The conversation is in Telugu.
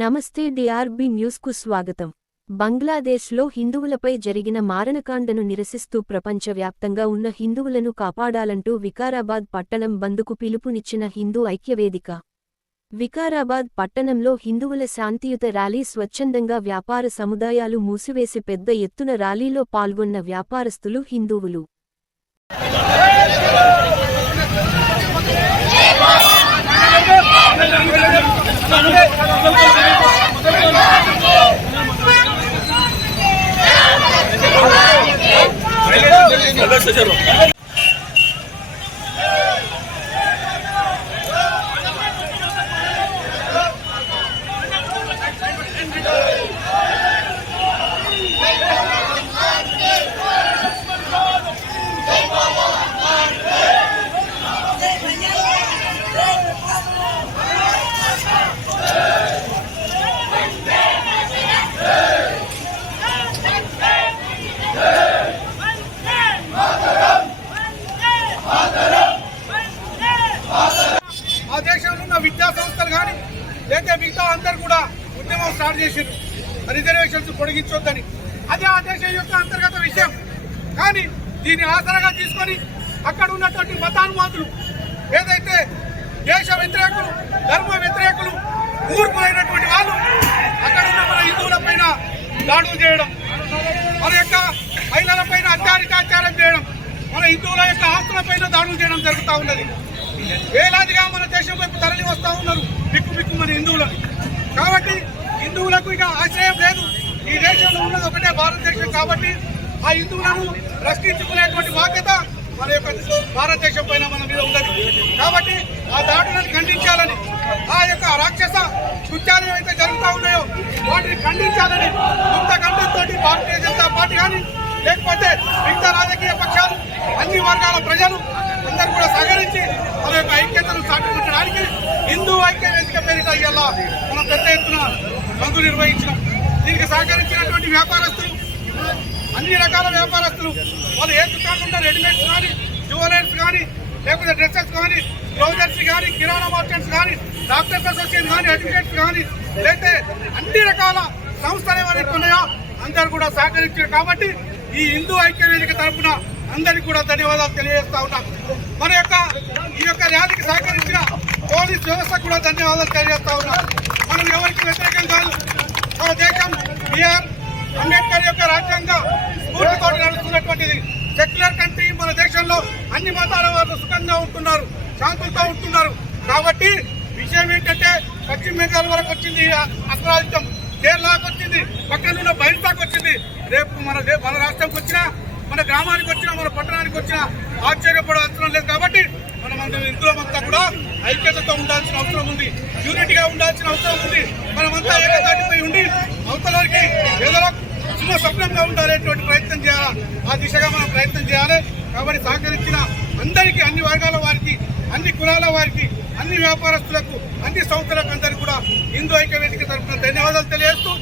నమస్తే డిఆర్బి న్యూస్కు స్వాగతం. బంగ్లాదేశ్లో హిందువులపై జరిగిన మారణకాండను నిరసిస్తూ ప్రపంచవ్యాప్తంగా ఉన్న హిందువులను కాపాడాలంటూ వికారాబాద్ పట్టణం బందుకు పిలుపునిచ్చిన హిందూ ఐక్యవేదిక. వికారాబాద్ పట్టణంలో హిందువుల శాంతియుత ర్యాలీ స్వచ్ఛందంగా వ్యాపార సముదాయాలు మూసివేసి పెద్ద ఎత్తున ర్యాలీలో పాల్గొన్న వ్యాపారస్తులు హిందువులు. ఆ విద్యా సంస్థలు కానీ లేకపోతే మిగతా అందరు కూడా ఉద్యమం స్టార్ట్ చేసారు రిజర్వేషన్స్ పొడిగించొద్దని. అదే ఆ దేశం యొక్క అంతర్గత విషయం. కానీ దీన్ని ఆసరాగా తీసుకొని అక్కడ ఉన్నటువంటి మతానువాదులు ఏదైతే దేశ వ్యతిరేకులు ధర్మ వ్యతిరేకులు ఊర్పులైనటువంటి వాళ్ళు అక్కడ ఉన్న మన హిందువుల పైన దాడులు చేయడం మన యొక్క మహిళల పైన అత్యాచారం చేయడం మన హిందువుల యొక్క ఆస్తుల పైన దాడులు చేయడం జరుగుతూ ఉన్నది. వేలాదిగా మన దేశం వైపు తరలి వస్తా ఉన్నారు. బిక్కు బిక్కు మన హిందువులను. కాబట్టి హిందువులకు ఇక ఆశ్రయం లేదు. ఈ దేశంలో ఉన్నది ఒకటే భారతదేశం కాబట్టి ఆ హిందువులను రక్షించుకునేటువంటి బాధ్యత మన యొక్క భారతదేశం పైన మన మీద ఉన్నది. కాబట్టి ఆ దాడులను ఖండించాలని ఆ యొక్క రాక్షస కృత్యాలు ఏవైతే జరుగుతూ ఉన్నాయో వాటిని ఖండించాలని కొంత ఖండంతో భారతీయ జనతా పార్టీ కానీ లేకపోతే మిగతా రాజకీయ పక్షాలు అన్ని వర్గాల ప్రజలు అందరూ కూడా సహకరించి మన యొక్క ఐక్యతను సాటించడానికి హిందూ ఐక్య వేదిక పేరిట ఇవాళ మనం పెద్ద ఎత్తున బంధు నిర్వహించడం దీనికి సహకరించినటువంటి వ్యాపారస్తులు అన్ని రకాల వ్యాపారస్తులు వాళ్ళు ఏది కాకుండా రెడీమేడ్స్ కానీ జ్యువెలర్స్ కానీ లేకపోతే డ్రెస్సెస్ కానీ బ్లౌజర్స్ కానీ కిరాణా మార్కెట్స్ కానీ డాక్టర్స్ అసోసియేషన్ కానీ అడ్వకేట్స్ కానీ లేకపోతే అన్ని రకాల సంస్థలు ఏవైతే ఉన్నాయో అందరు కూడా సహకరించారు కాబట్టి ఈ హిందూ ఐక్య వేదిక తరఫున అందరికీ కూడా ధన్యవాదాలు తెలియజేస్తా ఉన్నాం. మన యొక్క ఈ యొక్క ర్యాలీకి సహకరించిన పోలీస్ వ్యవస్థకు కూడా ధన్యవాదాలు తెలియజేస్తా ఉన్నాం. మనం ఎవరికి వ్యతిరేకం కాదు. మన దేశం బీఆర్ అంబేద్కర్ యొక్క రాజ్యాంగ స్ఫూర్తితో నడుస్తున్నటువంటిది. సెక్యులర్ కంట్రీ మన దేశంలో అన్ని మతాల వారు సుఖంగా ఉంటున్నారు శాంతులతో ఉంటున్నారు. కాబట్టి విషయం ఏంటంటే పశ్చిమ బెంగాల్ వరకు వచ్చింది ఆ కేరళకు వచ్చింది పక్కన ఉన్న వచ్చింది. రేపు మన మన రాష్ట్రంకి వచ్చినా మన గ్రామానికి వచ్చినా మన పట్టణానికి వచ్చినా ఆశ్చర్యపడే అవసరం లేదు కాబట్టి మనం ఇందులో హిందువులమంతా కూడా ఐక్యతతో ఉండాల్సిన అవసరం ఉంది. యూనిట్గా ఉండాల్సిన అవసరం ఉంది. మనమంతా ఏకతాటిపై ఉండి అవతలకి ఏదో చిన్న స్వప్నంగా ఉండాలనేటువంటి ప్రయత్నం చేయాలి? ఆ దిశగా మనం ప్రయత్నం చేయాలి. కాబట్టి సహకరించిన అందరికీ అన్ని వర్గాల వారికి అన్ని కులాల వారికి అన్ని వ్యాపారస్తులకు అన్ని సంస్థలకు అందరికీ కూడా హిందూ ఐక్య వేదిక తరఫున ధన్యవాదాలు తెలియజేస్తూ